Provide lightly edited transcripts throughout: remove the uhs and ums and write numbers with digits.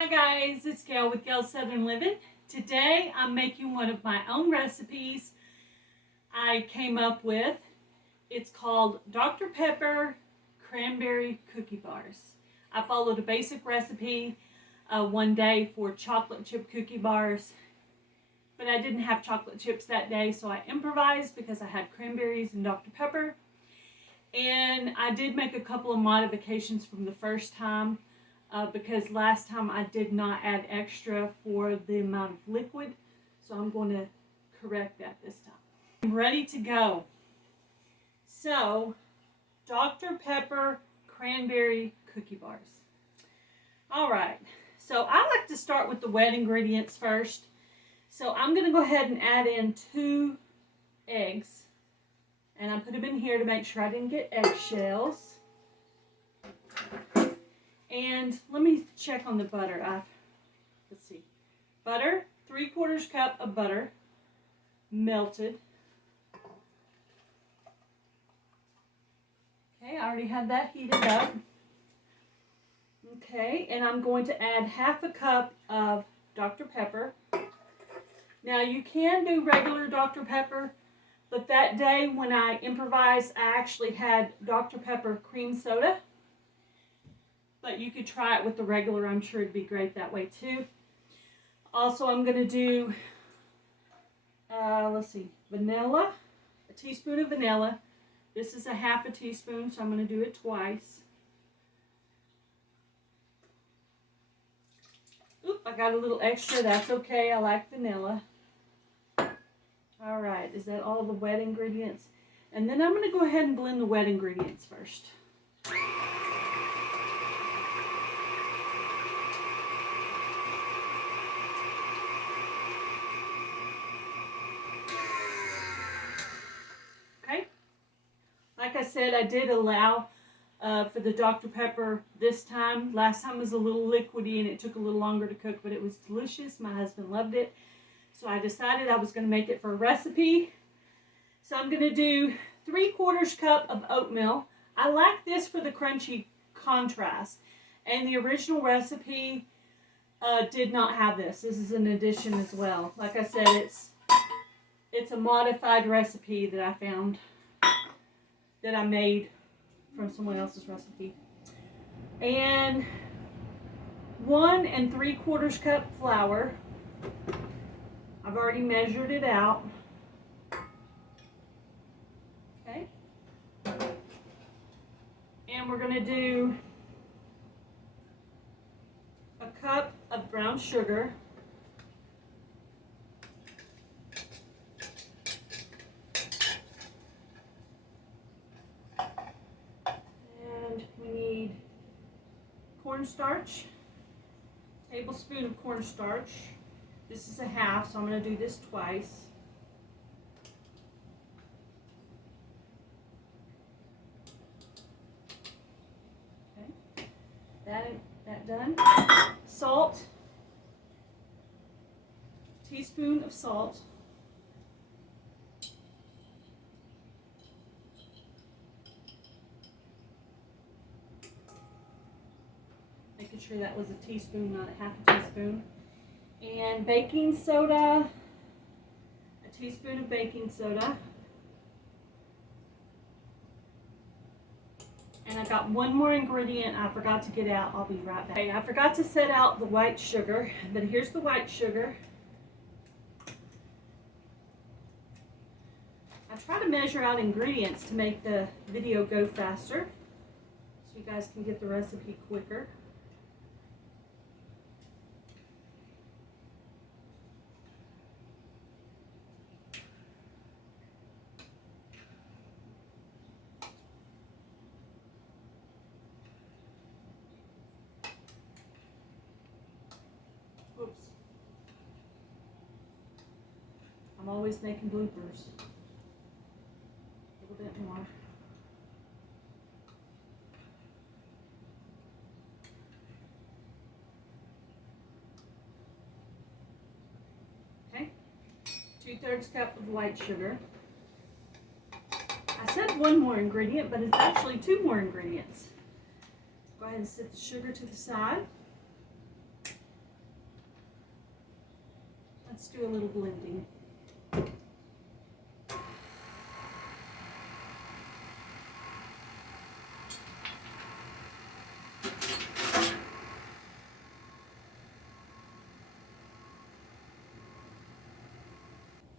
Hi guys, it's Gail with Gail's Southern Living. Today I'm making one of my own recipes I came up with. It's called Dr. Pepper Cranberry Cookie Bars. I followed a basic recipe one day for chocolate chip cookie bars, but I didn't have chocolate chips that day, so I improvised because I had cranberries and Dr. Pepper. And I did make a couple of modifications from the first time. Because last time I did not add extra for the amount of liquid, so I'm going to correct that this time. I'm ready to go. So, Dr. Pepper Cranberry Cookie Bars. Alright, so I like to start with the wet ingredients first. So I'm going to go ahead and add in 2 eggs. And I put them in here to make sure I didn't get eggshells. And let me check on the butter. Let's see. Butter, 3/4 cup of butter, melted. Okay, I already had that heated up. Okay, and I'm going to add 1/2 cup of Dr. Pepper. Now you can do regular Dr. Pepper, but that day when I improvised, I actually had Dr. Pepper cream soda. But you could try it with the regular. I'm sure it'd be great that way too. Also, I'm going to do, vanilla, a teaspoon of vanilla. This is a 1/2 teaspoon, so I'm going to do it twice. Oop, I got a little extra. That's okay. I like vanilla. All right, is that all the wet ingredients? And then I'm going to go ahead and blend the wet ingredients first. Like I said, I did allow for the Dr. Pepper this time. Last time was a little liquidy and it took a little longer to cook, but it was delicious. My husband loved it. So I decided I was going to make it for a recipe. So I'm going to do 3/4 cup of oatmeal. I like this for the crunchy contrast. And the original recipe did not have this. This is an addition as well. Like I said, it's a modified recipe that I found, that I made from someone else's recipe. And 1 3/4 cup flour. I've already measured it out. Okay. And we're going to do a cup of brown sugar. Cornstarch, tablespoon of cornstarch. This is a 1/2, so I'm going to do this twice. Okay, that done. Salt, teaspoon of salt. Making sure that was a teaspoon, not a 1/2 teaspoon. And baking soda, a teaspoon of baking soda. And I got one more ingredient I forgot to get out. I'll be right back. Okay, I forgot to set out the white sugar, but here's the white sugar. I try to measure out ingredients to make the video go faster, so you guys can get the recipe quicker. Oops. I'm always making bloopers. A little bit more. Okay. 2/3 cup of white sugar. I said one more ingredient, but it's actually 2 more ingredients. Go ahead and set the sugar to the side. Let's do a little blending.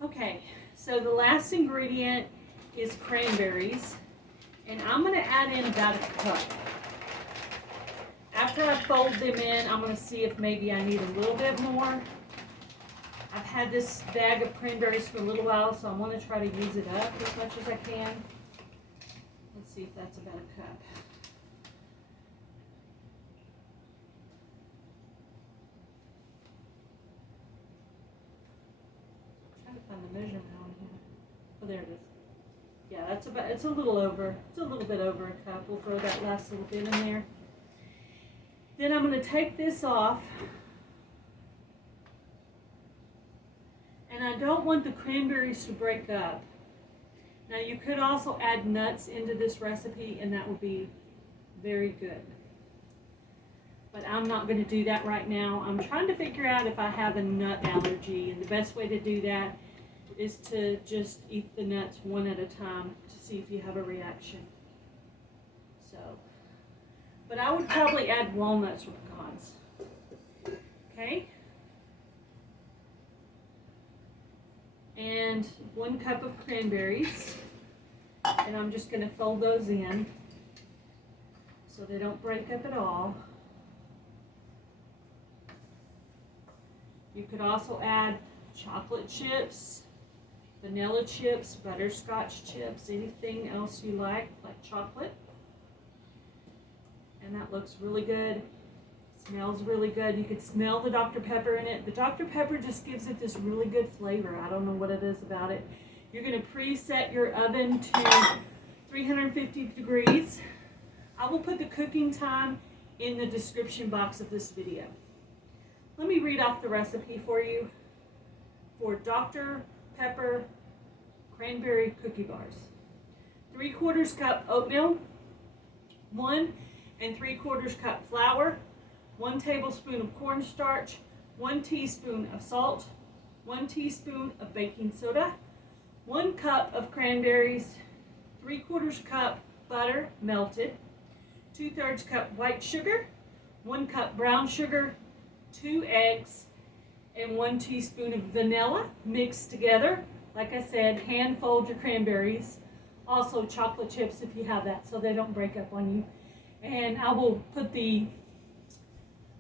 Okay, so the last ingredient is cranberries, and I'm going to add in about a cup. After I fold them in, I'm going to see if maybe I need a little bit more. I've had this bag of cranberries for a little while, so I want to try to use it up as much as I can. Let's see if that's about a cup. I'm trying to find the measurement on here. Oh, there it is. Yeah, that's about, it's a little bit over a cup. We'll throw that last little bit in there. Then I'm going to take this off. And I don't want the cranberries to break up. Now you could also add nuts into this recipe and that would be very good. But I'm not going to do that right now. I'm trying to figure out if I have a nut allergy, and the best way to do that is to just eat the nuts one at a time to see if you have a reaction. So, but I would probably add walnuts or pecans. Okay? And 1 cup of cranberries. And I'm just going to fold those in so they don't break up at all. You could also add chocolate chips, vanilla chips, butterscotch chips, anything else you like chocolate. And that looks really good. Smells really good. You can smell the Dr. Pepper in it. The Dr. Pepper just gives it this really good flavor. I don't know what it is about it. You're going to preset your oven to 350 degrees. I will put the cooking time in the description box of this video. Let me read off the recipe for you for Dr. Pepper Cranberry Cookie Bars. 3/4 cup oatmeal, 1 3/4 cup flour, 1 tablespoon of cornstarch, 1 teaspoon of salt, 1 teaspoon of baking soda, 1 cup of cranberries, 3/4 cup butter melted, 2/3 cup white sugar, 1 cup brown sugar, 2 eggs, and 1 teaspoon of vanilla mixed together. Like I said, hand fold your cranberries. Also chocolate chips if you have that, so they don't break up on you. And I will put the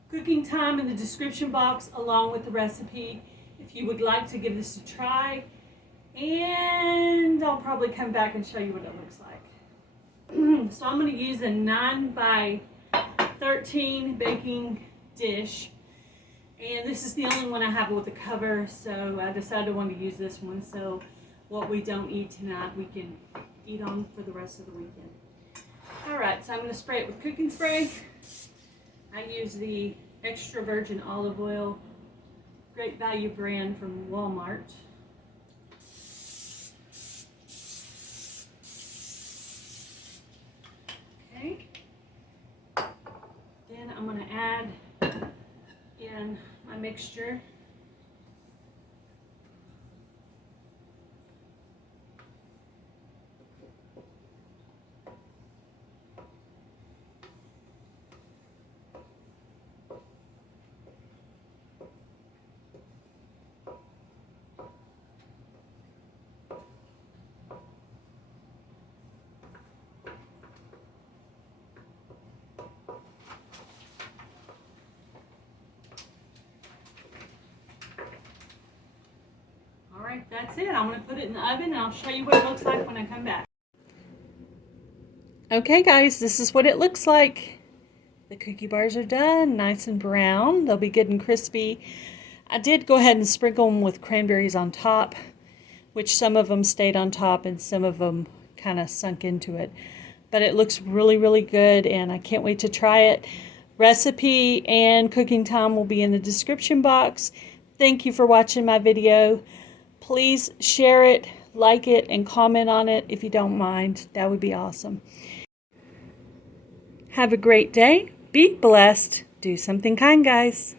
cooking time in the description box along with the recipe if you would like to give this a try. And I'll probably come back and show you what it looks like. So I'm going to use a 9 by 13 baking dish. And this is the only one I have with a cover, so I decided I wanted to use this one. So what we don't eat tonight, we can eat on for the rest of the weekend. Alright, so I'm going to spray it with cooking spray. I use the extra virgin olive oil, great value brand from Walmart. Okay. Then I'm going to add in my mixture. Alright, that's it. I'm going to put it in the oven and I'll show you what it looks like when I come back. Okay guys, this is what it looks like. The cookie bars are done, nice and brown. They'll be good and crispy. I did go ahead and sprinkle them with cranberries on top, which some of them stayed on top and some of them kind of sunk into it. But it looks really, really good and I can't wait to try it. Recipe and cooking time will be in the description box. Thank you for watching my video. Please share it, like it, and comment on it if you don't mind. That would be awesome. Have a great day. Be blessed. Do something kind, guys.